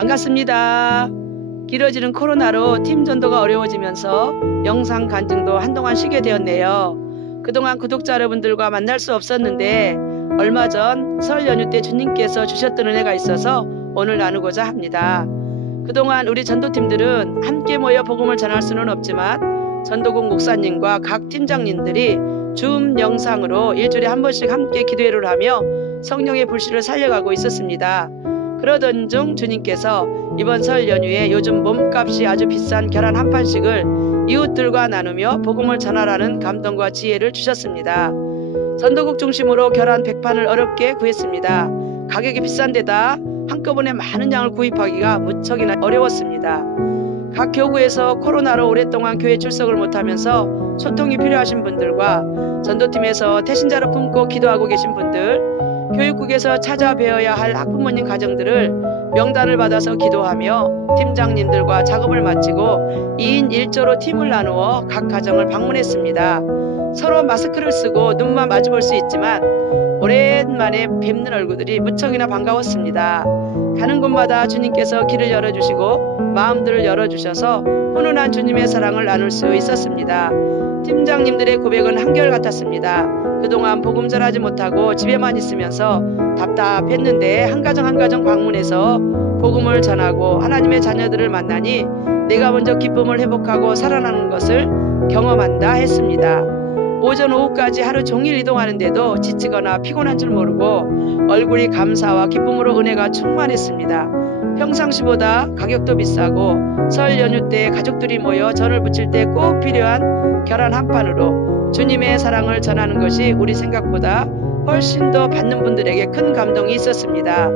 반갑습니다. 길어지는 코로나로 팀 전도가 어려워지면서 영상 간증도 한동안 쉬게 되었네요. 그동안 구독자 여러분들과 만날 수 없었는데 얼마 전 설 연휴 때 주님께서 주셨던 은혜가 있어서 오늘 나누고자 합니다. 그동안 우리 전도팀들은 함께 모여 복음을 전할 수는 없지만 전도국 목사님과 각 팀장님들이 줌 영상으로 일주일에 한 번씩 함께 기도회를 하며 성령의 불씨를 살려가고 있었습니다. 그러던 중 주님께서 이번 설 연휴에 요즘 몸값이 아주 비싼 계란 한 판씩을 이웃들과 나누며 복음을 전하라는 감동과 지혜를 주셨습니다. 전도국 중심으로 계란 100판을 어렵게 구했습니다. 가격이 비싼 데다 한꺼번에 많은 양을 구입하기가 무척이나 어려웠습니다. 각 교구에서 코로나로 오랫동안 교회 출석을 못하면서 소통이 필요하신 분들과 전도팀에서 태신자로 품고 기도하고 계신 분들, 교육국에서 찾아뵈어야 할 학부모님 가정들을 명단을 받아서 기도하며 팀장님들과 작업을 마치고 2인 1조로 팀을 나누어 각 가정을 방문했습니다. 서로 마스크를 쓰고 눈만 마주볼 수 있지만 오랜만에 뵙는 얼굴들이 무척이나 반가웠습니다. 가는 곳마다 주님께서 길을 열어주시고 마음들을 열어주셔서 훈훈한 주님의 사랑을 나눌 수 있었습니다. 팀장님들의 고백은 한결같았습니다. 그동안 복음 전하지 못하고 집에만 있으면서 답답했는데 한 가정 한 가정 방문해서 복음을 전하고 하나님의 자녀들을 만나니 내가 먼저 기쁨을 회복하고 살아나는 것을 경험한다 했습니다. 오전 오후까지 하루 종일 이동하는데도 지치거나 피곤한 줄 모르고 얼굴이 감사와 기쁨으로 은혜가 충만했습니다. 평상시보다 가격도 비싸고 설 연휴 때 가족들이 모여 전을 부칠 때 꼭 필요한 계란 한 판으로 주님의 사랑을 전하는 것이 우리 생각보다 훨씬 더 받는 분들에게 큰 감동이 있었습니다.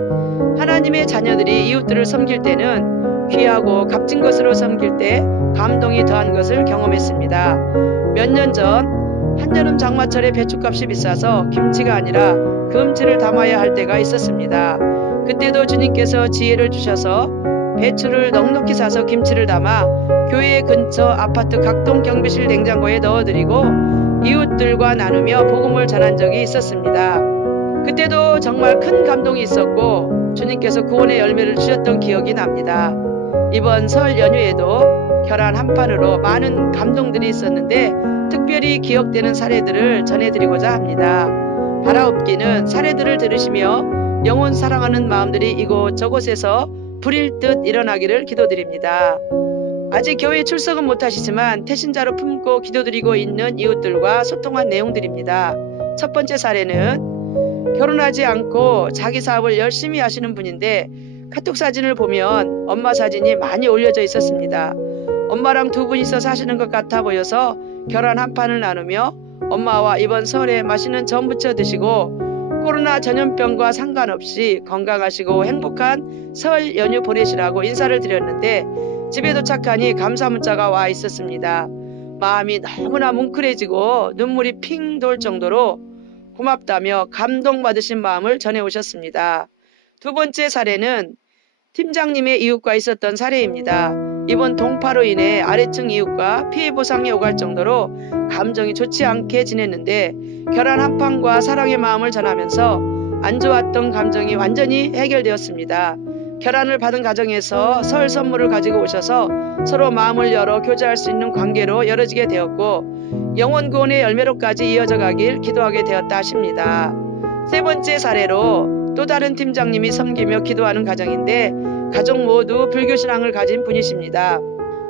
하나님의 자녀들이 이웃들을 섬길 때는 귀하고 값진 것으로 섬길 때 감동이 더한 것을 경험했습니다. 몇 년 전 한여름 장마철에 배추값이 비싸서 김치가 아니라 금치를 담아야 할 때가 있었습니다. 그때도 주님께서 지혜를 주셔서 배추를 넉넉히 사서 김치를 담아 교회 근처 아파트 각동 경비실 냉장고에 넣어드리고 이웃들과 나누며 복음을 전한 적이 있었습니다. 그때도 정말 큰 감동이 있었고 주님께서 구원의 열매를 주셨던 기억이 납니다. 이번 설 연휴에도 계란 한 판으로 많은 감동들이 있었는데 특별히 기억되는 사례들을 전해드리고자 합니다. 바라옵기는 사례들을 들으시며 영혼 사랑하는 마음들이 이곳저곳에서 불일 듯 일어나기를 기도드립니다. 아직 교회 출석은 못하시지만 태신자로 품고 기도드리고 있는 이웃들과 소통한 내용들입니다. 첫 번째 사례는 결혼하지 않고 자기 사업을 열심히 하시는 분인데 카톡 사진을 보면 엄마 사진이 많이 올려져 있었습니다. 엄마랑 두 분이서 사시는 것 같아 보여서 계란 한 판을 나누며 엄마와 이번 설에 맛있는 전 부쳐 드시고 코로나 전염병과 상관없이 건강하시고 행복한 설 연휴 보내시라고 인사를 드렸는데 집에 도착하니 감사 문자가 와 있었습니다. 마음이 너무나 뭉클해지고 눈물이 핑 돌 정도로 고맙다며 감동받으신 마음을 전해오셨습니다. 두 번째 사례는 팀장님의 이웃과 있었던 사례입니다. 이번 동파로 인해 아래층 이웃과 피해 보상이 오갈 정도로 감정이 좋지 않게 지냈는데 계란 한 판과 사랑의 마음을 전하면서 안 좋았던 감정이 완전히 해결되었습니다. 계란을 받은 가정에서 설 선물을 가지고 오셔서 서로 마음을 열어 교제할 수 있는 관계로 열어지게 되었고 영혼 구원의 열매로까지 이어져 가길 기도하게 되었다 하십니다. 세 번째 사례로 또 다른 팀장님이 섬기며 기도하는 가정인데 가족 모두 불교신앙을 가진 분이십니다.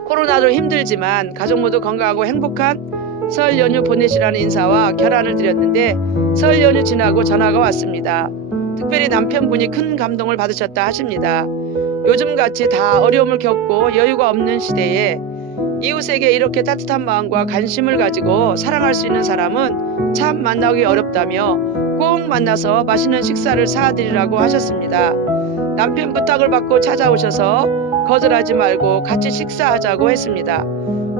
코로나도 힘들지만 가족 모두 건강하고 행복한 설 연휴 보내시라는 인사와 계란을 드렸는데 설 연휴 지나고 전화가 왔습니다. 특별히 남편분이 큰 감동을 받으셨다 하십니다. 요즘같이 다 어려움을 겪고 여유가 없는 시대에 이웃에게 이렇게 따뜻한 마음과 관심을 가지고 사랑할 수 있는 사람은 참 만나기 어렵다며 꼭 만나서 맛있는 식사를 사드리라고 하셨습니다. 남편 부탁을 받고 찾아오셔서 거절하지 말고 같이 식사하자고 했습니다.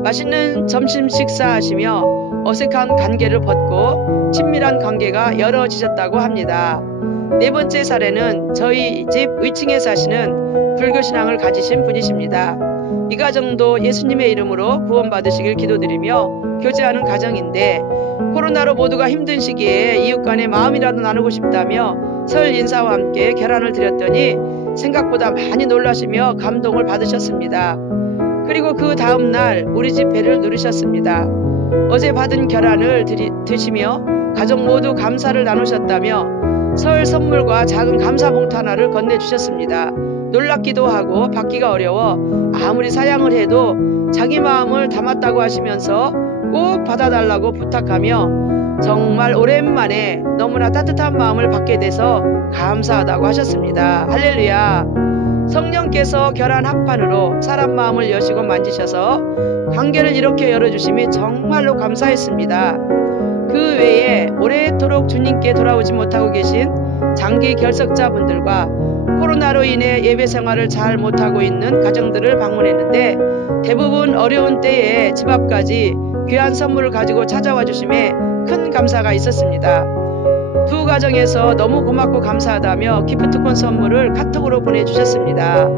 맛있는 점심 식사하시며 어색한 관계를 벗고 친밀한 관계가 열어지셨다고 합니다. 네 번째 사례는 저희 집 위층에 사시는 불교신앙을 가지신 분이십니다. 이 가정도 예수님의 이름으로 구원받으시길 기도드리며 교제하는 가정인데 코로나로 모두가 힘든 시기에 이웃 간의 마음이라도 나누고 싶다며 설 인사와 함께 계란을 드렸더니 생각보다 많이 놀라시며 감동을 받으셨습니다. 그리고 그 다음날 우리 집 배를 누리셨습니다. 어제 받은 계란을 드시며 가족 모두 감사를 나누셨다며 설 선물과 작은 감사 봉투 하나를 건네주셨습니다. 놀랍기도 하고 받기가 어려워 아무리 사양을 해도 자기 마음을 담았다고 하시면서 꼭 받아달라고 부탁하며 정말 오랜만에 너무나 따뜻한 마음을 받게 돼서 감사하다고 하셨습니다. 할렐루야. 성령께서 계란 한 판으로 사람 마음을 여시고 만지셔서 관계를 이렇게 열어주심이 정말로 감사했습니다. 그 외에 오래도록 주님께 돌아오지 못하고 계신 장기 결석자분들과 코로나로 인해 예배 생활을 잘 못하고 있는 가정들을 방문했는데 대부분 어려운 때에 집 앞까지 귀한 선물을 가지고 찾아와 주심에 큰 감사가 있었습니다. 두 가정에서 너무 고맙고 감사하다며 기프트콘 선물을 카톡으로 보내주셨습니다.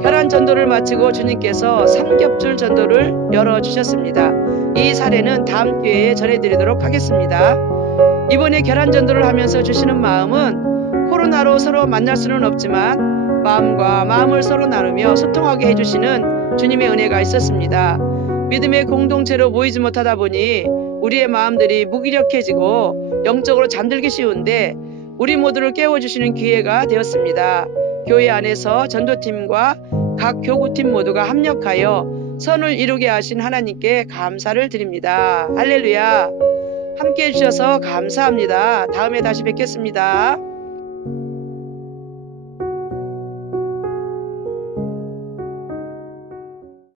혈안 전도를 마치고 주님께서 삼겹줄 전도를 열어주셨습니다. 이 사례는 다음 기회에 전해드리도록 하겠습니다. 이번에 결안 전도를 하면서 주시는 마음은 코로나로 서로 만날 수는 없지만 마음과 마음을 서로 나누며 소통하게 해주시는 주님의 은혜가 있었습니다. 믿음의 공동체로 모이지 못하다 보니 우리의 마음들이 무기력해지고 영적으로 잠들기 쉬운데 우리 모두를 깨워주시는 기회가 되었습니다. 교회 안에서 전도팀과 각 교구팀 모두가 합력하여 선을 이루게 하신 하나님께 감사를 드립니다. 할렐루야. 함께 해주셔서 감사합니다. 다음에 다시 뵙겠습니다.